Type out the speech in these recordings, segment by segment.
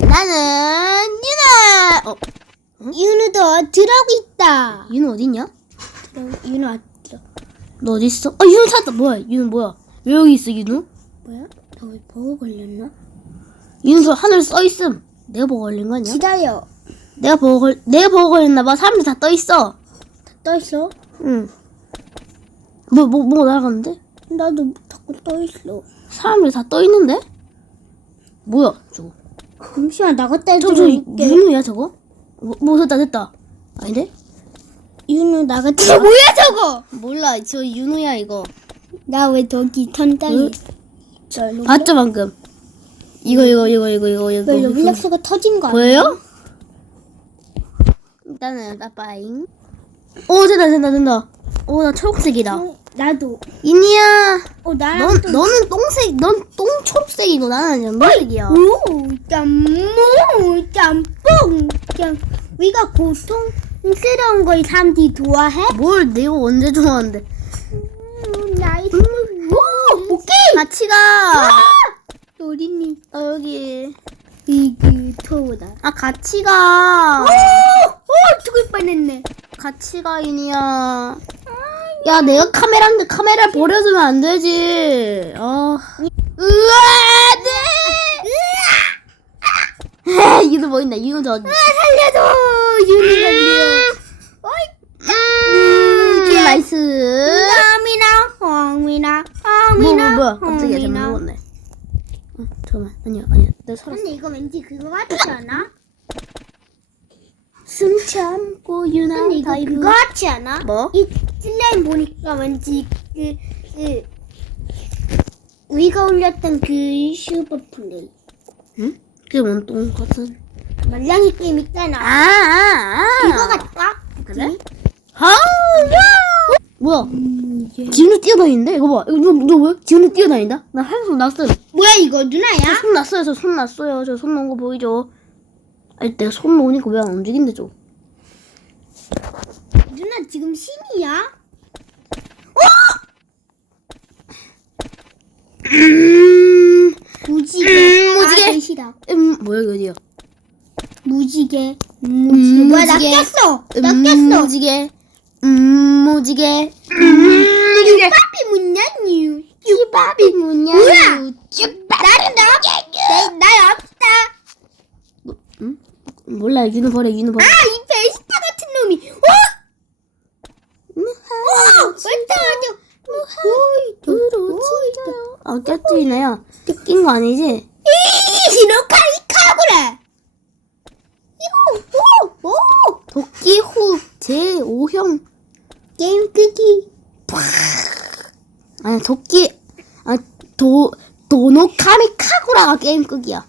나는 유나. 어, 윤우도 들어오고 있다. 윤우 어딨냐? 들어, 윤우 왔어. 너 어디 있어? 아 윤우 찾았다. 뭐야? 윤우 뭐야? 왜 여기 있어 윤우? 뭐야? 저기 버거 걸렸나? 윤우 저 하늘 써 있음. 내가 버거 걸린 거 아니야? 기다려. 내가 버거 걸 내가 버거 걸렸나 봐. 사람들 다 떠 있어. 떠 있어? 응. 뭐 뭐 뭐 날아갔는데? 나도 자꾸 떠 있어. 사람들 다 떠 있는데? 뭐야 저거? 잠시만 나갔다 저저 들어올게. 윤우야 저거? 뭐, 뭐 됐다 됐다. 아닌데? 윤우 나갔다. 저 뭐야 저거? 몰라 저 윤우야 이거. 나 왜 저기 천장에 응? 저 봤죠 방금? 이거 이거 이거 이거 이거 이거. 왜 이거. 로블록스가 터진 거 아니야? 보여요? 일단은 빠빠잉. 오 된다 된다 된다. 오 나 초록색이다. 어, 나도. 이니야. 어 나랑 넌 또. 너는 똥색, 넌 똥 초록색이고 나는 연두색이야. 오 짬뽕 짬뽕 짬. 우리가 고통스러운 걸 사람들이 좋아해? 뭘 내가 언제 좋아하는데? 음, 나이 오 오케이. 같이 가. 어린이 어, 여기. 이그 토다. 아 같이 가. 오, 오 죽을 뻔했네. 같이 가 이니야. 야 내가 카메라인데 카메라를 버려주면 안 되지. 아. 으아 네. 유도 보인다. 유도 저. 살려줘 윤이 살려. 음, 나이스. 황미나 황미나 뭐, 황미나 뭐, 뭐야? 갑자기 잘못 황미나. 먹었네. 어, 잠깐만. 아니야, 아니야. 내가 살았어. 근데 이거 왠지 그거 같지 않아? 숨 참고 유나 근데 이거 다이브. 그거 같지 않아? 뭐? 이 슬라임 보니까 왠지 그, 그 우리가 올렸던 그 슈퍼 플레이 응? 그게 뭔 똥같은? 말랑이 게임 있잖아. 아, 아, 아. 그거 같다. 그래? 아, 야! 뭐야? 지훈이 뛰어다니는데? 이거 봐. 이거 이거 이거 뭐야? 지훈이 뛰어다닌다? 나 한손 났어요. 뭐야 이거 누나야? 손 났어요. 저 손 났어요. 저 손 놓은 거 보이죠? 아니 내가 손 놓으니까 왜 안 움직인대 좀. 누나 지금 신이야? 음, 무지개. 음, 무지개. 아. 음, 뭐야 이거 어디야? 무지개. 음, 뭐야 나 무지개. 꼈어. 나 음, 꼈어. 무지개. 음, 무지개. 음, 무지개. 빠삐 문냐뉴. 쭈바비 뭐냐? 뭐야? 나는 나. 내, 나 없다. 응? 몰라. 윤우 버려. 윤우 버려. 아 이 베스타 같은 놈이. 어? 어? 멀쩡하죠. 오이 부러지죠. 아, 껴뜨리네요. 낀거 아니지? 이, 이렇게 이카구래! 오, 오, 오! 도끼 후 제5형 게임 끄기. 아니, 도끼, 아, 도, 도노카미 카구라가 게임 끄기야.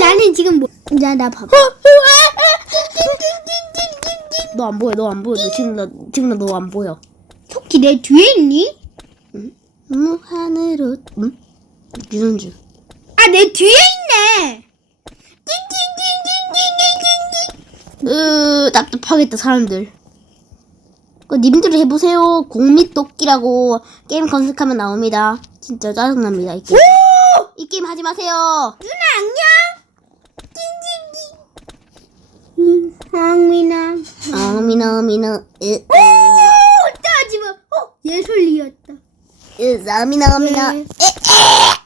나는 지금 뭐, 야, 나 봐봐. 너 안 보여, 너 안 보여. 너 지금 나, 지금 나 너 안 보여. 내 뒤에 있니? 응? 음, 하늘로 응? 유전주. 아 내 뒤에 있네. 띵띵띵띵띵띵띵 으 답답하겠다 사람들. 그 님들 해보세요. 공미도끼라고 게임 검색하면 나옵니다. 진짜 짜증납니다 이 게임. 오! 이 게임 하지 마세요. 누나 안녕. 띵띵띵 음, 앙미나 앙미나 미나 으. 예술이었다. 예, 나미나 나미나. 네. 에, 에.